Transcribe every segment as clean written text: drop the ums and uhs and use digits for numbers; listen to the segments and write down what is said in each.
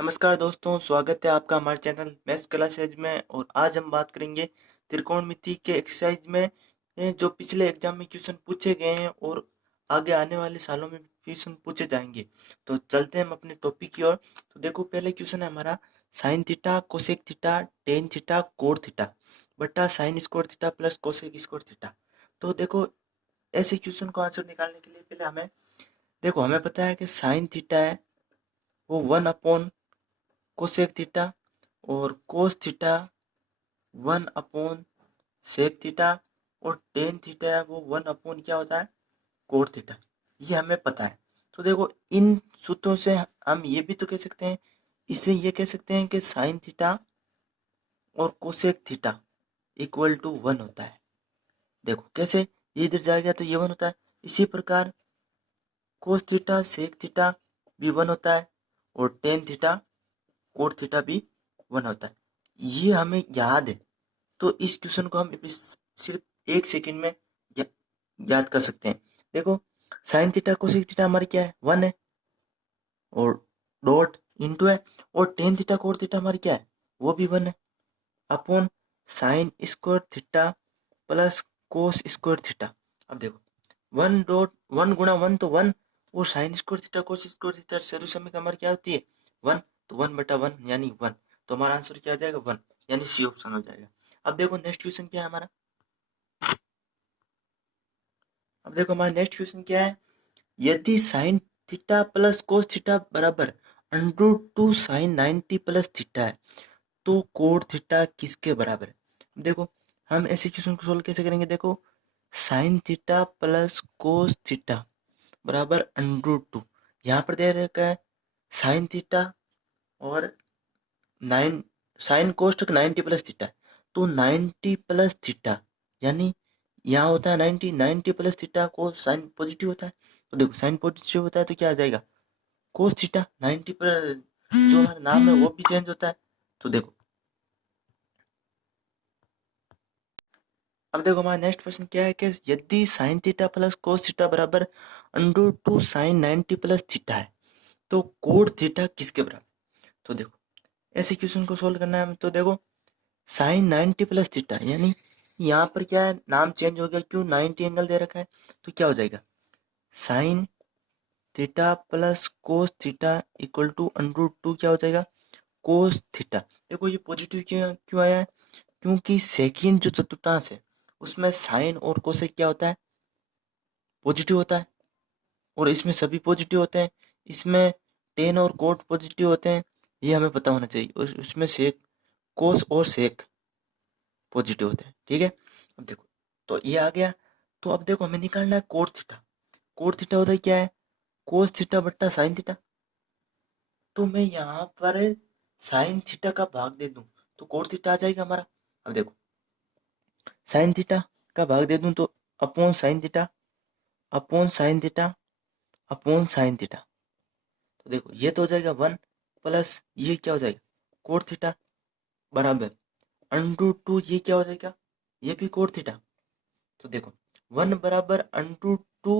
नमस्कार दोस्तों, स्वागत है आपका हमारे चैनल मैथ्स क्लासेज में। और आज हम बात करेंगे त्रिकोणमिति के एक्सरसाइज में जो पिछले एग्जाम में क्वेश्चन पूछे गए हैं और आगे आने वाले सालों में क्वेश्चन पूछे जाएंगे। तो चलते हैं हम अपने टॉपिक की ओर। तो देखो, पहले क्वेश्चन है हमारा sine theta cosec theta tan theta cot theta बटा sine square theta plus cosec square theta. तो देखो, ऐसे क्वेश्चन को आंसर निकालने के लिए पहले हमें पता है कि साइन थीटा है वो 1 अपॉन कोसेक थीटा और cos theta 1 upon sec theta और टेन थीटा है वो 1 अपॉन क्या होता है, कोट थीटा। ये हमें पता है। तो देखो, इन सूत्रों से हम ये भी तो कह सकते हैं, इससे ये कह सकते हैं कि साइन थीटा और कोसेक थीटा इक्वल टू 1 होता है। देखो कैसे, ये इधर जाएगा तो ये 1 होता है। इसी प्रकार कोस थीटा सेक थीटा भी 1 होता है और टेन थीटा कोट थीटा भी 1 होता है। ये हमें याद है। तो इस क्वेश्चन को हम सिर्फ 1 सेकंड में याद कर सकते हैं। देखो, साइन थीटा कोसेक थीटा हमारी क्या है, 1 है और डॉट इंटू है। और टेन थीटा कोट थीटा हमारी क्या है, वो भी 1 है upon sine square theta plus cos square theta. अब देखो, 1 तो 1 और sign square theta cos square theta शुरू समय का हमारी क्या होती है, 1। तो 1/1 यानी 1। तो हमारा आंसर क्या आ जाएगा, 1, यानी सी ऑप्शन हो जाएगा। अब देखो नेक्स्ट क्वेश्चन क्या है हमारा। अब देखो हमारा नेक्स्ट क्वेश्चन क्या है, यदि sign theta plus cos theta बराबर √2 साइन 90 प्लस थीटा है तो कोट थीटा किसके बराबर है। देखो, हम ऐसे क्वेश्चन को सोल्व कैसे करेंगे। देखो, sign theta plus cos theta बराबर √2, यहाँ पर दे रखा है साइन थीटा और 9 साइन कोस तक 90 प्लस थीटा, तो 90 प्लस थीटा यानी यहाँ होता है 90 प्लस थीटा को साइन पॉजिटिव होता है। तो देखो, साइन पॉजिटिव होता है तो क्या आ जाएगा, कोस थीटा 90 पर जो हमारा नाम है वो भी चेंज होता है। तो देखो, अब देखो हमारा नेक्स्ट क्वेश्चन क्या है कि यदि sign theta plus cos theta बराबर √2 साइन 90 प्लस थीटा है तो कोट थीटा किसके बराबर। तो देखो, ऐसे क्वेश्चन को सोल्व करना है। तो देखो, साइन 90 प्लस थीटा यानी यहाँ पर क्या है, नाम चेंज हो गया, क्यों, 90 एंगल दे रखा है। तो क्या हो जाएगा, sine theta plus cos theta equal to √2 क्या हो जाएगा, कोस थीटा। देखो, ये पॉजिटिव क्यों क्यों आया है, क्योंकि सेकंड जो चतुर्थांश है उसमें साइन और कोसेक क्या होता है, पॉजिटिव होता है। और इसमें सभी पॉजिटिव होते हैं। इसमें टेन और कोट पॉजिटिव होते हैं, ये हमें पता होना चाहिए। और उसमें सेक, कोस और सेक पॉजिटिव होते हैं। ठीक है, अब देखो, तो ये आ गया। तो अब देखो, हमें निकालना है कोट थीटा। कोट थीटा होता है क्या है, कोस थीटा बट्टा साइन थीटा। तो मैं यहाँ पर साइन थीटा का भाग दे दूं तो कोट थीटा आ जाएगा हमारा। अब देखो, साइन थीटा का भाग दे दूं तो upon sine theta upon sine theta upon sine theta. तो देखो, ये तो हो जाएगा 1 प्लस ये क्या हो जाएगा, कोट थीटा बराबर √2, ये क्या हो जाएगा, ये भी कोट थीटा। तो देखो, 1 बराबर √2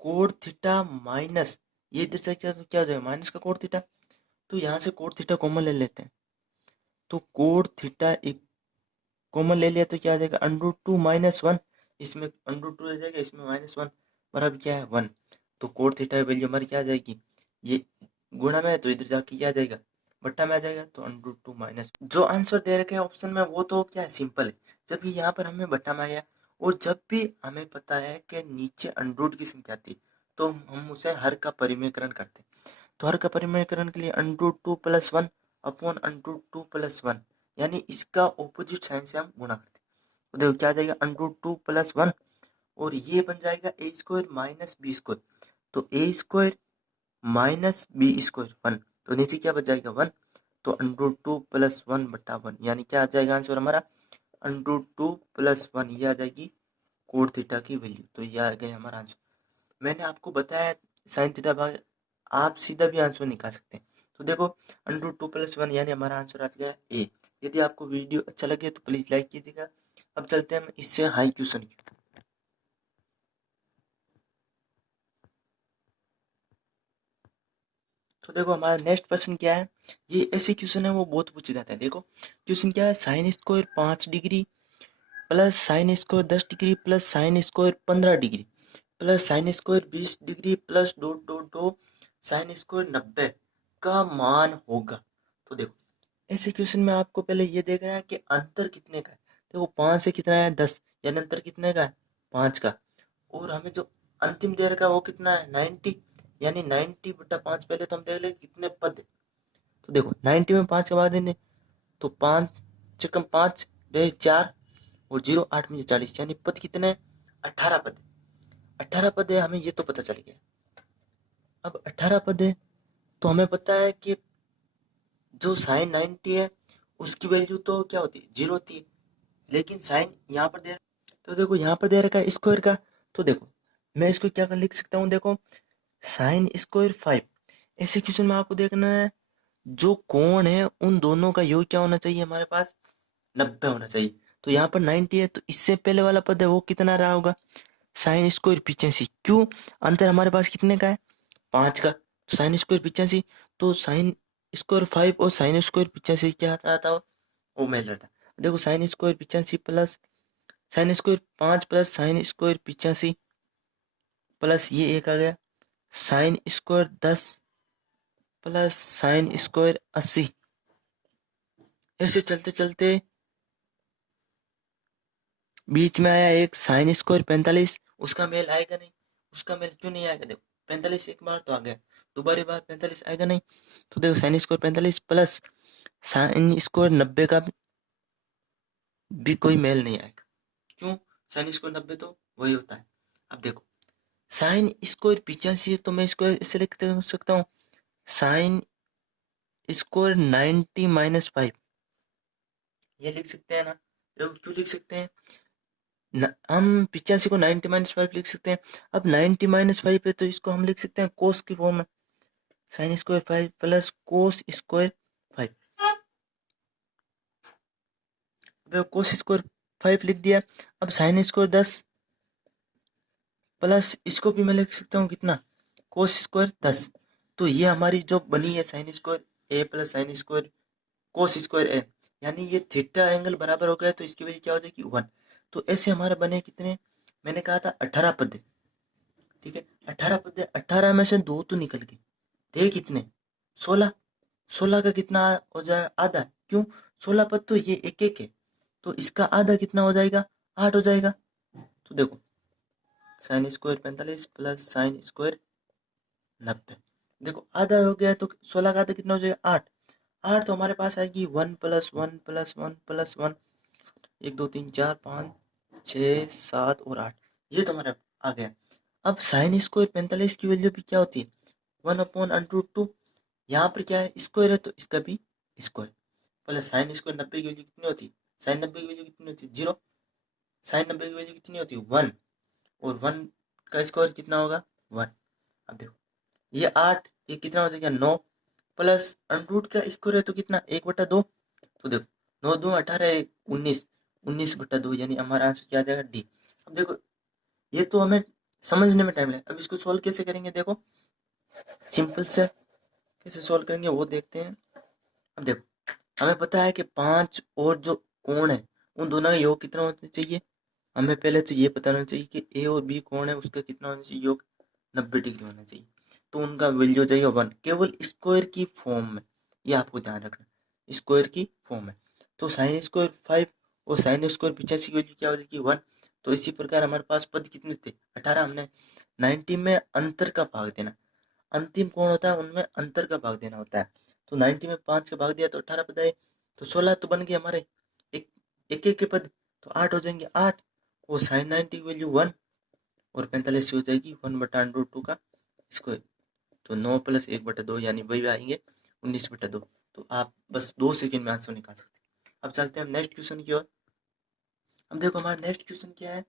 कोट थीटा माइनस ये इधर से क्या, तो क्या हो जाएगा, माइनस का कोट थीटा। तो यहाँ से कोट थीटा कॉमन ले लेते हैं। तो कोट थीटा एक कॉमन ले लिया तो क्या आ जाएगा, √2 माइनस 1। इसमें √2 रह जाएगा, इसमें -1 बराबर क्या है, 1। तो कोट थीटा की वैल्यू हमारी क्या आ जाएगी, ये गुणा में है तो इधर जाके क्या आ जाएगा, बट्टा में आ जाएगा। तो √2 माइनस जो आंसर दे रखे हैं ऑप्शन में वो तो क्या है, सिंपल है। जब भी यहाँ पर हमें बट्टा में आया और जब भी हमें पता है कि नीचे √2 की संख्या थी तो हम उसे हर का परिमेयकरण करते हैं। तो हर का परिमेयकरण के लिए √2 प्लस 1 अपॉन √2 प्लस 1, यानी इसका ऑपोजिट साइन से हम गुणा करते हैं। तो देखो क्या आ जाएगा, √2 प्लस 1 और ये बन जाएगा ए स्क्वायर माइनस बी स्क्वायर। तो ए स्क्वायर माइनस बी स्क्वायर 1, तो नीचे क्या बच जाएगा, 1। तो √2 प्लस 1 बटा 1, यानी क्या आ जाएगा आंसर हमारा, √2 प्लस 1, ये आ जाएगी कोट थीटा की वैल्यू। तो ये आ गया हमारा आंसर। मैंने आपको बताया साइन थीटा भाग, आप सीधा भी आंसर निकाल सकते हैं। तो देखो, √2 प्लस 1 यानी हमारा आंसर आ गया ए। यदि आपको वीडियो अच्छा लगे तो प्लीज लाइक कीजिएगा। अब चलते हैं हम इससे हाई क्वेश्चन की। तो देखो हमारा नेक्स्ट क्वेश्चन क्या है, ये ऐसे क्वेश्चन है वो बहुत पूछे जाते हैं। देखो क्वेश्चन क्या है, sine square 5 degree plus sine square 10 degree plus sine square 15 degree plus sine square 20 degree plus dot dot dot sign square 90 का मान होगा। तो देखो ऐसे क्वेश्चन में आपको पहले ये देखना है कि अंतर कितने का है। देखो 5 से कितना है 10, यानी अंतर कितने का है 5 का। और हमें जो अंतिम दे रखा है वो कितना है 90, यानी 90/5। पहले तो हम देख ले कितने पद है। तो देखो 90 में 5 का भाग देंगे तो 5 डे 4 और 0 8 में 40, यानी पद कितने हैं 18 पद। 18 पद है, हमें ये तो पता चल गया। अब 18 पद है तो हमें पता है कि जो साइन 90 है उसकी वैल्यू तो क्या होती है 0 होती है, लेकिन साइन यहाँ पर दे, तो देखो यहाँ पर दे रखा है स्क्वायर का। तो देखो मैं इसको क्या कर लिख सकता हूँ, देखो साइन स्क्वायर 5। ऐसे क्वेश्चन में आपको देखना है जो कोण है उन दोनों का योग क्या होना चाहिए, हमारे पास 90 होना चाहिए। तो यहाँ पर 90 है तो इससे पहले वाला पद है वो कितना रहा होगा साइन स्क्वायर 85। क्यों, अंतर हमारे पास कितने का है 5 का। तो साइन स्क्वायर 85, तो साइन स्क्वायर 5 और साइन स्क्वायर 85 क्या आता था वो मिल रहा था। देखो sine square 85 plus sine square 5 plus sine square 85 plus ये एक आ गया sine square 10 plus sine square 80। ऐसे चलते चलते बीच में आया एक साइन स्क्वायर 45, उसका मेल आएगा नहीं। उसका मेल क्यों नहीं आएगा, देखो 45 एक बार तो आ गया, दोबारा बार 45 आएगा नहीं। तो देखो sine square 45 plus sine square 90 का भी कोई मेल नहीं आएगा। क्यों, साइन स्क्वायर 90 तो वही होता है। अब देखो साइन स्क्वायर 85 है तो मैं इसको ऐसे लिख सकता हूँ साइन स्क्वायर 90 - 5, ये लिख सकते हैं ना। देखो क्यों लिख सकते हैं हम 85 को 90 - 5 लिख सकते हैं। अब 90 - 5 है तो इसको हम लिख सकते हैं कोस की फॉर्म में, sine square 5 plus cos square 5। देखो कोस स्क्वायर 5 लिख दिया। अब साइन स्क्वायर 10 प्लस इसको भी मैं लिख सकता हूँ कितना कोस स्क्वायर 10। तो ये हमारी जो बनी है sine square A plus sine square cos square A, यानी ये थीटा एंगल बराबर हो गया तो इसकी वजह क्या हो जाएगी 1। तो ऐसे हमारे बने कितने, मैंने कहा था 18 पद, ठीक है 18 पद। 18 में से 2 तो निकल गए, थे कितने 16। 16 का कितना हो जाएगा आधा, क्यों 16 पद तो ये एक एक है, तो इसका आधा कितना हो जाएगा 8 हो जाएगा। तो देखो sine square 45 plus sine square 90, देखो आधा हो गया तो 16 का आधा कितना हो जाएगा 8। 8 तो हमारे पास आएगी 1 + 1 + 1 + 1, 1 2 3 4 5 6 7 और 8, ये तो हमारा आ गया। अब साइन स्क्वायर 45 की वैल्यू भी क्या होती है 1/√2। यहाँ पर क्या है स्क्वायर है तो इसका भी स्क्वायर, प्लस साइन स्क्वायर 90 की वैल्यू कितनी होती है, साइन 90 की वैल्यू कितनी होती है 0, साइन 90 की वैल्यू कितनी होती है 1, और 1 का स्क्वायर कितना होगा 1। अब देखो ये 8 ये कितना हो जाएगा 9, प्लस अंडरूट का स्क्वायर है तो कितना 1/2। तो देखो 9 2 18 19, 19/2 यानी हमारा आंसर क्या आ जाएगा डी। अब देखो ये तो हमें समझने में टाइम लगेगा। अब इसको सोल्व कैसे करेंगे, देखो सिंपल से कैसे सोल्व करेंगे वो देखते हैं। अब देखो हमें पता है कि 5 और जो कोण है उन दोनों का योग कितना होना चाहिए। हमें पहले तो ये पता होना चाहिए कि ए और बी कोण है उसका कितना होना चाहिए योग 90 डिग्री होना चाहिए। तो उनका वैल्यू हो जाएगा 1, केवल स्क्वायर की फॉर्म में, ये आपको ध्यान रखना स्क्वायर की फॉर्म में। तो साइन स्क्वायर 5 और साइन स्क्वायर 85 की वैल्यू क्या हो जाएगी 1। तो इसी प्रकार हमारे पास पद कितने थे 18, हमने 90 में अंतर का भाग देना, अंतिम कोण होता है उनमें अंतर का भाग देना होता है। तो 90 में 5 का भाग दिया तो 18 पद आए, तो 16 तो बन गए हमारे एक एक एक के पद, तो 8 हो जाएंगे 8, और साइन 90 की वैल्यू 1 और 45 हो जाएगी 1/√2 का स्क्वायर। तो 9 + 1/2 यानी वही आएंगे 19/2। तो आप बस 2 सेकंड में आंसर निकाल सकते हैं। अब चलते हैं हम नेक्स्ट क्वेश्चन की ओर। अब देखो हमारा नेक्स्ट क्वेश्चन क्या है,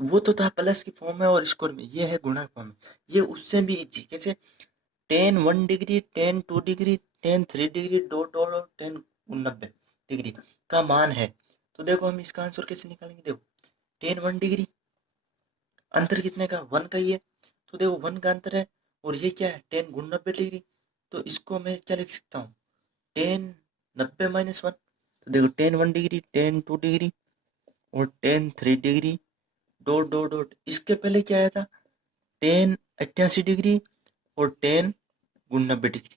वो तो था प्लस की फॉर्म में और स्क्वायर में, ये है गुणा फॉर्म में। ये उससे भी इजी, कैसे ten 1 degree tan 2 degree ten 3 degree dot dot dot ten 90 degree का मान है। तो देखो हम इसका आंसर कैसे निकालेंगे, देखो टेन 1 डिग्री अंतर कितने का 1 का ही है, तो देखो 1 का अंतर है, और ये क्या है टेन गुण 90 डिग्री, तो इसको मैं क्या लिख सकता हूँ, टेन 90 - 1। तो देखो टेन 1 डिग्री, टेन 2 डिग्री और ten 3 degree, dot dot dot. इसके पहले क्या आया था, टेन 88 डिग्री और टेन गुण 90 डिग्री।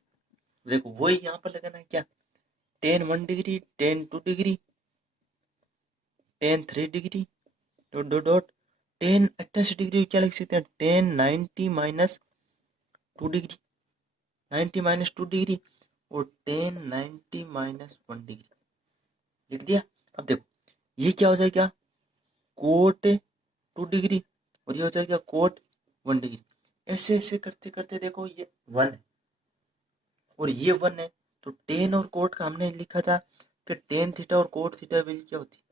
देखो वही यहाँ पर लगाना है क्या, tan 1 degree, tan 2 degree, ten 3 degree, dot dot dot. Tan 88 degree क्या लिख सकते हैं, टेन 90 - 2 डिग्री, 90 - 2 डिग्री और टेन 90 - 1 डिग्री लिख दिया। अब देखो ये क्या हो जाएगा, कोट 2 डिग्री और ये हो जाएगा कोट 1 डिग्री। ऐसे ऐसे करते करते देखो ये 1 है और ये 1 है। तो टेन और कोट का हमने लिखा था कि टेन थीटा और कोट थीटा की वैल्यू क्या होती है,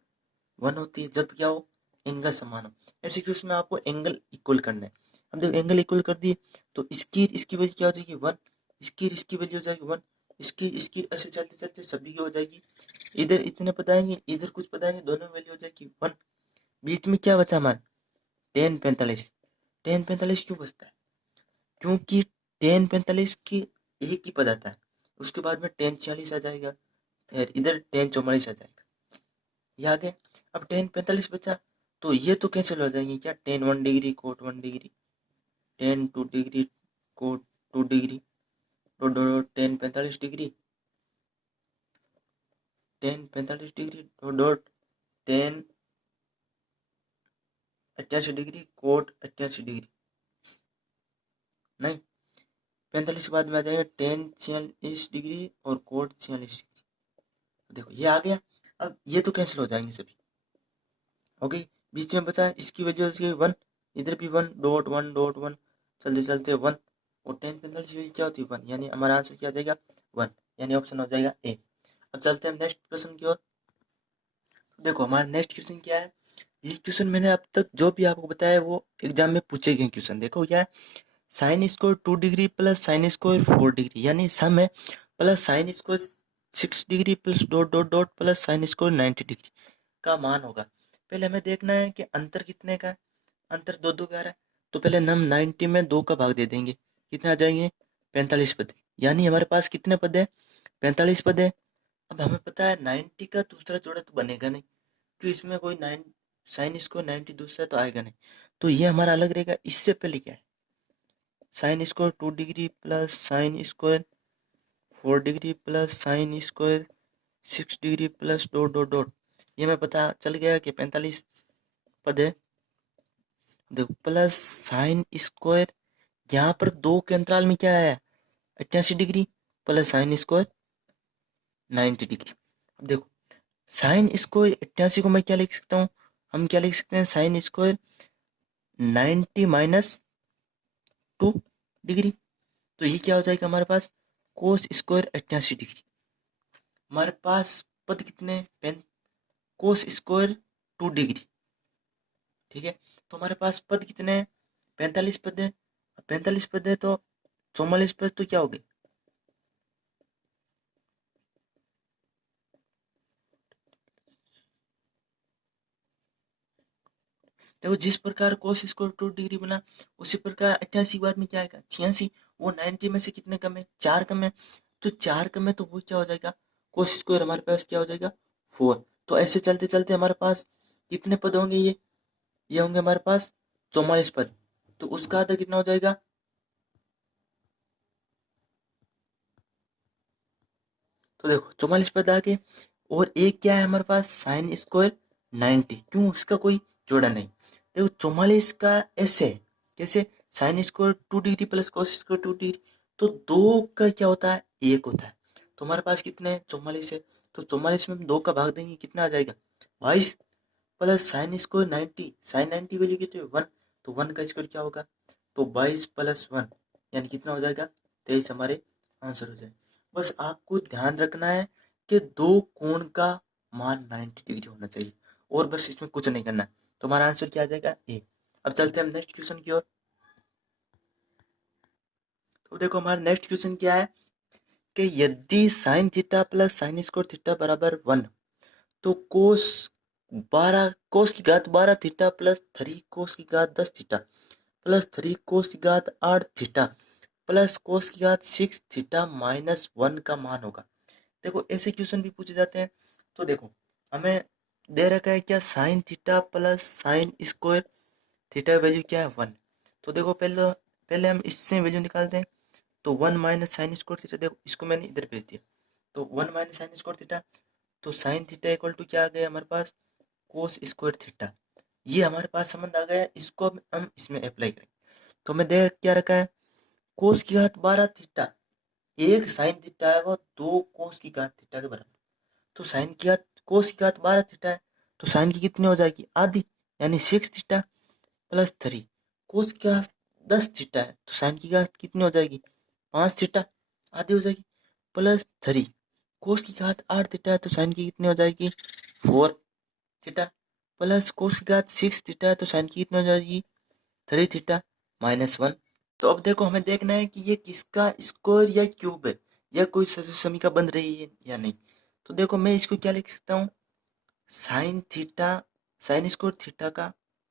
1 होती है जब क्या हो, एंगल समान हो। ऐसे कि उसमें आपको एंगल इक्वल करना है। अब देखो एंगल इक्वल कर दिए तो इसकी वैल्यू क्या हो जाएगी, 1। इसकी वैल्यू हो जाएगी 1। इसकी ऐसे चलते चलते सभी की हो जाएगी। इधर इतने बताएंगे, इधर कुछ बताएंगे, दोनों वैल्यू हो जाएगी 1। बीच में क्या बचा हमारा, टेन 45। टेन 45 क्यों बचता है, क्योंकि टेन 45 की एक ही पद आता है, उसके बाद में टेन 46 आ जाएगा, फिर इधर टेन 44 आ जाएगा, ये आ गया। अब टेन 45 बचा तो ये तो कैंसिल हो जाएंगे क्या, tan 1 degree cot 1 degree, tan 2 degree cot 2 degree, dot dot tan 45 degree, tan 45 degree dot dot tan 88 degree cot 88 degree. नहीं, 45 के बाद में आ जाएगा टेन 46 डिग्री और कोट 46 डिग्री। देखो ये आ गया। अब ये तो कैंसिल हो जाएंगे सभी, ओके। बीच में बचा इसकी वजह से 1, इधर भी 1 डॉट 1 चलते चलते 1 और टेन 45 क्या होती है 1, यानी हमारा आंसर क्या आ जाएगा 1, यानी ऑप्शन हो जाएगा ए। अब चलते हैं नेक्स्ट क्वेश्चन की ओर। तो देखो हमारा नेक्स्ट क्वेश्चन क्या है, ये क्वेश्चन मैंने अब तक जो भी आपको बताया वो एग्जाम में पूछे गए क्वेश्चन। देखो क्या है, sine square 2 degree plus sine square 4 degree, यानी सम है plus sine square 6 degree plus dot dot dot plus sine square 90 degree का मान होगा। पहले हमें देखना है कि अंतर कितने का है, अंतर दो दो का आ रहा है। तो पहले हम 90 में 2 का भाग दे देंगे, कितने आ जाएंगे 45 पद, यानी हमारे पास कितने पद है 45 पद है। अब हमें पता है 90 का दूसरा जोड़ा तो बनेगा नहीं, क्योंकि इसमें कोई 9 साइन स्क्वायर 90 दूसरा तो आएगा नहीं, तो ये हमारा अलग रहेगा। इससे पहले क्या है, sine square 2 degree plus sine square 4 degree plus sine square 6 degree plus dot dot dot, ये हमें पता चल गया कि 45 पद है। देखो प्लस साइन स्क्वायर, यहाँ पर 2 के अंतराल में क्या आया 88 degree plus sine square 90 degree. अब देखो साइन स्क्वायर 88 को मैं क्या लिख सकता हूँ, हम क्या लिख सकते हैं, साइन स्क्वायर 90 - 2 डिग्री। तो ये क्या हो जाएगा हमारे पास, कोस स्क्वायर 88 डिग्री। हमारे पास पद कितने, कोस स्क्वायर 2 डिग्री, ठीक है। तो हमारे पास पद कितने हैं, 45 पद है। 45 पद है तो 44 पद तो क्या हो गए, देखो जिस प्रकार कोस स्क्वायर 2 डिग्री बना, उसी प्रकार 88 के बाद में क्या आएगा 86। वो 90 में से कितने कम है, 4 कम है। तो 4 कम है तो वो क्या हो जाएगा, कोस स्क्वायर हमारे पास क्या हो जाएगा 4। तो ऐसे चलते चलते हमारे पास कितने पद होंगे, ये होंगे हमारे पास 44 पद। तो उसका आधा कितना हो जाएगा, तो देखो 44 पद आ गए। और एक क्या है हमारे पास साइन स्क्वायर 90, क्यों उसका कोई जोड़ा नहीं। देखो 44 का ऐसे कैसे, sine square 2 degree plus cos square 2 degree, तो दो का क्या होता है एक होता है। तो हमारे पास कितने 44 है, तो 44 में हम 2 का भाग देंगे, कितना आ जाएगा 22 plus sine square 90, sine 90 value कितनी 1, तो 1 का स्क्वायर क्या होगा, तो 22 प्लस 1 यानी कितना हो जाएगा 23 हमारे आंसर हो जाएगा। बस आपको ध्यान रखना है कि दो कोण का मान 90 डिग्री होना चाहिए, और बस इसमें कुछ नहीं करना है। तो हमारा आंसर क्या आ जाएगा ए। अब चलते हैं हम नेक्स्ट क्वेश्चन की ओर। तो देखो हमारा नेक्स्ट क्वेश्चन क्या है कि यदि sign theta plus sine square theta बराबर 1, तो कोस 12 कोस की घात 12 थीटा प्लस 3 कोस की घात 10 थीटा प्लस 3 कोस की घात 8 थीटा प्लस कोस की घात 6 थीटा माइनस 1 का मान होगा। देखो ऐसे क्वेश्चन भी पूछे जाते हैं। तो देखो हमें दे रखा है क्या, sign theta plus sine square theta value क्या है 1। तो देखो पहले पहले हम इससे वैल्यू निकालते हैं। तो 1 माइनस साइन स्क्वायर थीटा, देखो इसको मैंने इधर भेज दिया। तो 1 माइनस साइन स्क्वायर थीटा, तो साइन थीटा इक्वल टू क्या आ गया हमारे पास, कोस स्क्वायर थीटा। ये हमारे पास संबंध आ गया, इसको अब हम इसमें अप्लाई करें। तो हमें दे क्या रखा है, कोस की घात 12 थीटा, एक साइन थीटा है वो 2 कोस की घात थीटा के बराबर। तो साइन की घात कोस की घात 12 थीटा है, तो साइन की कितनी हो जाएगी, आधी, यानी 6 थीटा प्लस 3। कोस की घात 10 थीटा है, तो साइन की घात कितनी हो जाएगी, 5 थीटा, आधी हो जाएगी, प्लस 3। कोस की घात 8 थीटा है, तो साइन की कितनी हो जाएगी, 4 थीटा, प्लस कोस की घात 6 थीटा है, तो साइन की कितनी हो जाएगी, 3 थीटा माइनस 1। तो अब देखो हमें देखना है कि ये किसका स्क्वायर या क्यूब है, या कोई समीकरण बन रही है या नहीं। तो देखो मैं इसको क्या लिख सकता हूँ, sine theta, sign square theta का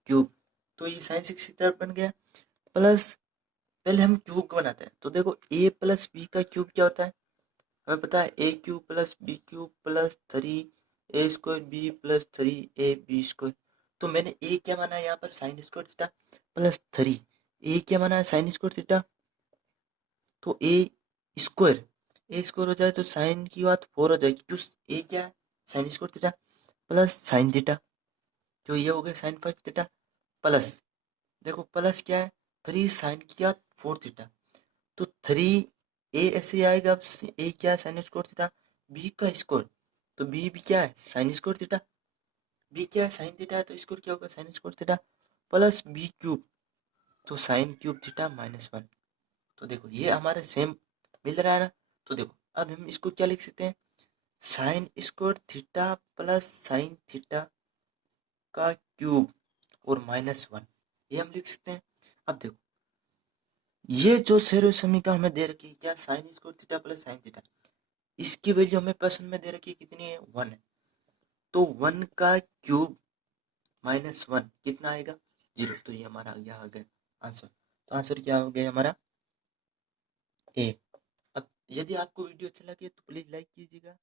क्यूब। तो ये साइन 6 थीटा बन गया, प्लस पहले हम क्यूब बनाते हैं। तो देखो ए प्लस बी का क्यूब क्या होता है, हमें पता है A cube plus B cube plus 3 A square B plus 3 A B square. तो मैंने ए क्या माना है यहाँ पर, sine square theta plus 3, A क्या माना है, साइन स्क्वायर थीटा, तो ए स्क्वायर हो जाए तो साइन की बात 4 हो जाएगी, क्यों, ए क्या है, sine square theta plus sine theta, तो ये हो गया साइन 5 थीटा, प्लस देखो प्लस क्या है, 3 साइन की बात 4 थीटा। तो 3 ए ऐसे आएगा, अब ए क्या है, साइन स्क्वायर थीटा, बी का स्क्वायर, तो बी भी क्या है, साइन स्क्वायर थीटा, बी क्या है, साइन थीटा है, तो स्क्वायर क्या होगा, sine square theta, plus B cube, तो साइन क्यूब थीटा माइनस 1। तो देखो ये हमारे सेम मिल रहा है ना। तो देखो अब हम इसको क्या लिख सकते हैं, sign square theta plus sine theta का क्यूब और माइनस 1, ये हम लिख सकते हैं। अब देखो ये जो सेरो समीकरण हमें दे रखी है क्या, sign square theta plus sine theta, इसकी वैल्यू हमें प्रश्न में दे रखी है कितनी है, 1 है। तो 1 का क्यूब माइनस 1 कितना आएगा, 0। तो ये हमारा आ गया आंसर। तो आंसर क्या हो गया हमारा, ए। अब यदि आपको वीडियो अच्छा लगे तो प्लीज लाइक कीजिएगा।